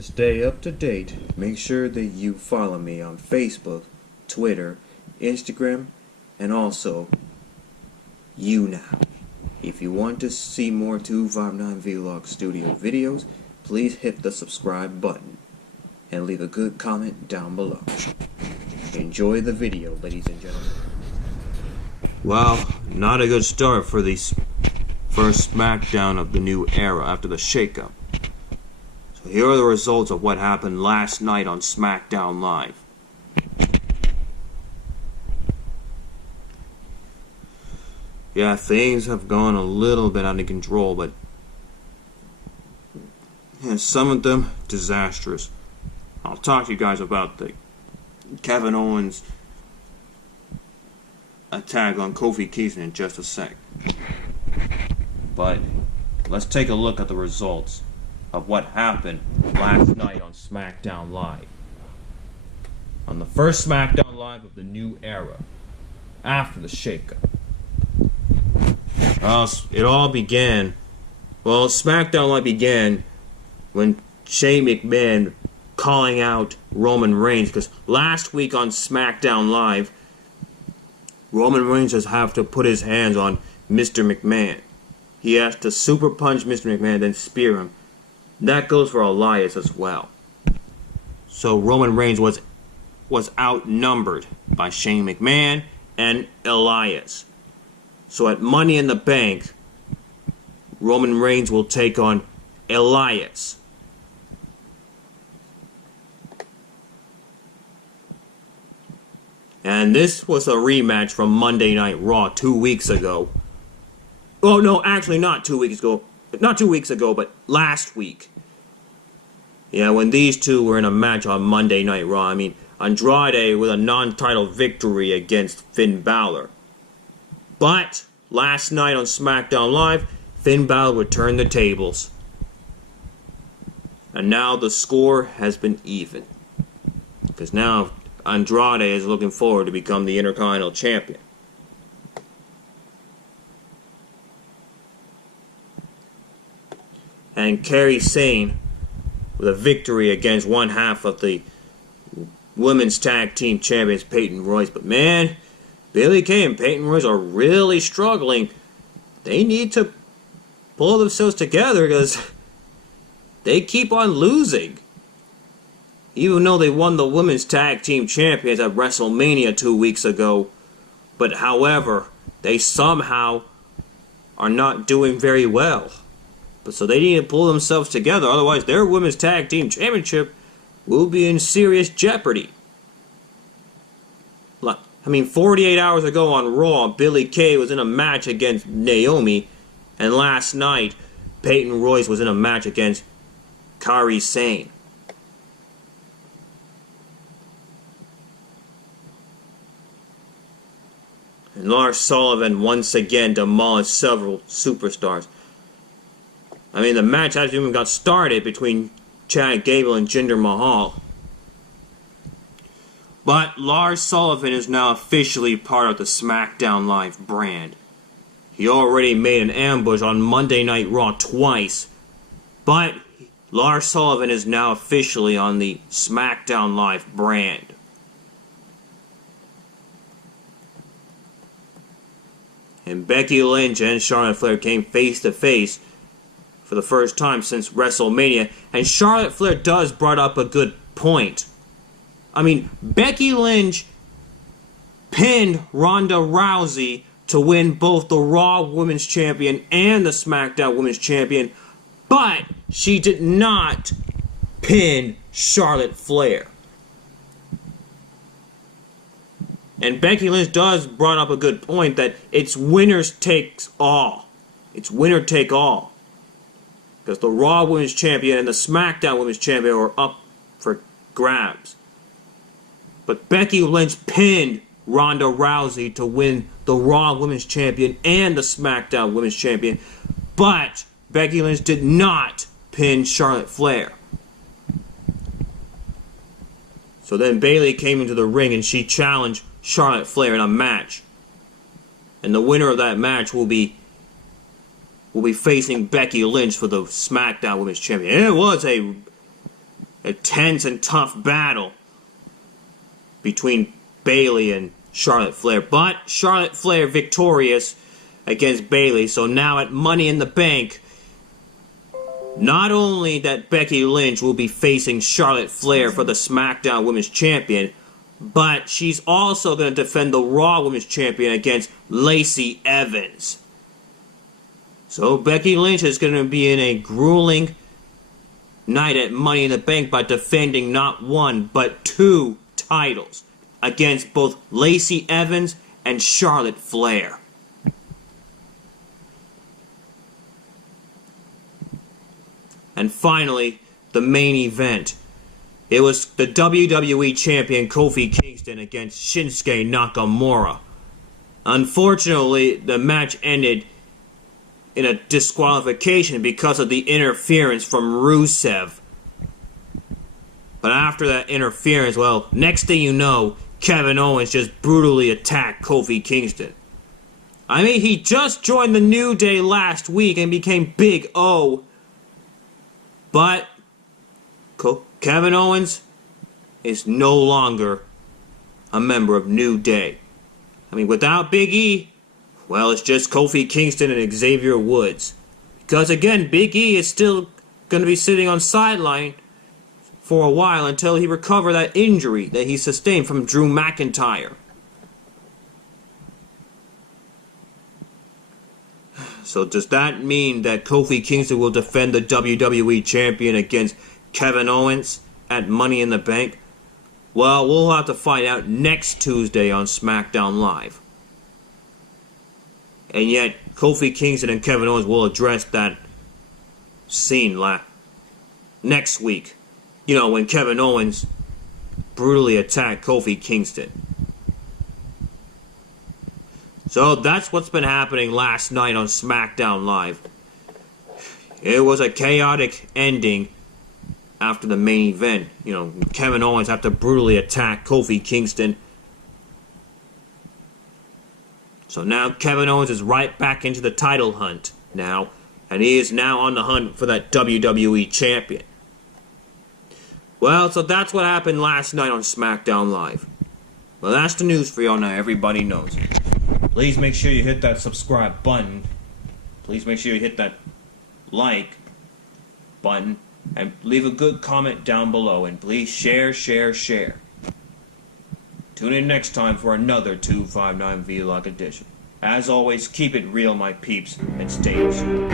To stay up to date, make sure that you follow me on Facebook, Twitter, Instagram, and also YouNow. If you want to see more 259 Vlog Studio videos, please hit the subscribe button and leave a good comment down below. Enjoy the video, ladies and gentlemen. Well, not a good start for the first SmackDown of the new era after the shakeup. So here are the results of what happened last night on SmackDown Live. Yeah, things have gone a little bit out of control, but yeah, some of them disastrous. I'll talk to you guys about the Kevin Owens attack on Kofi Kingston in just a sec. But let's take a look at the results of what happened last night on SmackDown Live. On the first SmackDown Live of the new era, after the shakeup. It all began, well, SmackDown Live began when Shane McMahon calling out Roman Reigns, because last week on SmackDown Live, Roman Reigns has have to put his hands on Mr. McMahon. He has to super punch Mr. McMahon, then spear him. That goes for Elias as well. So Roman Reigns was outnumbered by Shane McMahon and Elias. So at Money in the Bank, Roman Reigns will take on Elias. And this was a rematch from Monday Night Raw 2 weeks ago. Oh no, actually not 2 weeks ago. Not 2 weeks ago, but last week. Yeah, when these two were in a match on Monday Night Raw. I mean, Andrade with a non-title victory against Finn Balor. But last night on SmackDown Live, Finn Balor would turn the tables. And now the score has been even. Because now Andrade is looking forward to become the Intercontinental Champion. And Kairi Sane with a victory against one half of the Women's Tag Team Champions, Peyton Royce. But man, Bayley Kay and Peyton Royce are really struggling. They need to pull themselves together because they keep on losing. Even though they won the Women's Tag Team Champions at WrestleMania 2 weeks ago. But however, they somehow are not doing very well. But so they need to pull themselves together, otherwise their Women's Tag Team Championship will be in serious jeopardy. I mean, 48 hours ago on Raw, Billie Kay was in a match against Naomi, and last night, Peyton Royce was in a match against Kairi Sane. And Lars Sullivan once again demolished several superstars. I mean, the match hasn't even got started between Chad Gable and Jinder Mahal. But Lars Sullivan is now officially part of the SmackDown Live brand. He already made an ambush on Monday Night Raw twice. But Lars Sullivan is now officially on the SmackDown Live brand. And Becky Lynch and Charlotte Flair came face to face for the first time since WrestleMania. And Charlotte Flair does brought up a good point. I mean, Becky Lynch pinned Ronda Rousey to win both the Raw Women's Champion and the SmackDown Women's Champion, but she did not pin Charlotte Flair. And Becky Lynch does brought up a good point that it's winners takes all. It's winner take all. Because the Raw Women's Champion and the SmackDown Women's Champion are up for grabs. But Becky Lynch pinned Ronda Rousey to win the Raw Women's Champion and the SmackDown Women's Champion. But Becky Lynch did not pin Charlotte Flair. So then Bayley came into the ring and she challenged Charlotte Flair in a match. And the winner of that match will be facing Becky Lynch for the SmackDown Women's Champion. And it was a a tense and tough battle between Bayley and Charlotte Flair. But Charlotte Flair victorious against Bayley. So now at Money in the Bank, not only that Becky Lynch will be facing Charlotte Flair for the SmackDown Women's Champion, but she's also going to defend the Raw Women's Champion against Lacey Evans. So Becky Lynch is going to be in a grueling night at Money in the Bank by defending not one, but 2 titles against both Lacey Evans and Charlotte Flair. And finally, the main event. It was the WWE Champion Kofi Kingston against Shinsuke Nakamura. Unfortunately, the match ended in a disqualification because of the interference from Rusev. But after that interference, well, next thing you know, Kevin Owens just brutally attacked Kofi Kingston. I mean, he just joined the New Day last week and became Big O. But Kevin Owens is no longer a member of New Day. I mean, without Big E, well, it's just Kofi Kingston and Xavier Woods. Because again, Big E is still going to be sitting on sideline for a while until he recovers that injury that he sustained from Drew McIntyre. So does that mean that Kofi Kingston will defend the WWE Champion against Kevin Owens at Money in the Bank? Well, we'll have to find out next Tuesday on SmackDown Live. And yet, Kofi Kingston and Kevin Owens will address that scene next week. You know, when Kevin Owens brutally attacked Kofi Kingston. So that's what's been happening last night on SmackDown Live. It was a chaotic ending after the main event. You know, Kevin Owens had to brutally attack Kofi Kingston. So now Kevin Owens is right back into the title hunt now. And he is now on the hunt for that WWE Champion. Well, so that's what happened last night on SmackDown Live. Well, that's the news for y'all now. Everybody knows. Please make sure you hit that subscribe button. Please make sure you hit that like button. And leave a good comment down below. And please share. Tune in next time for another 259 Vlog edition. As always, keep it real, my peeps, and stay tuned.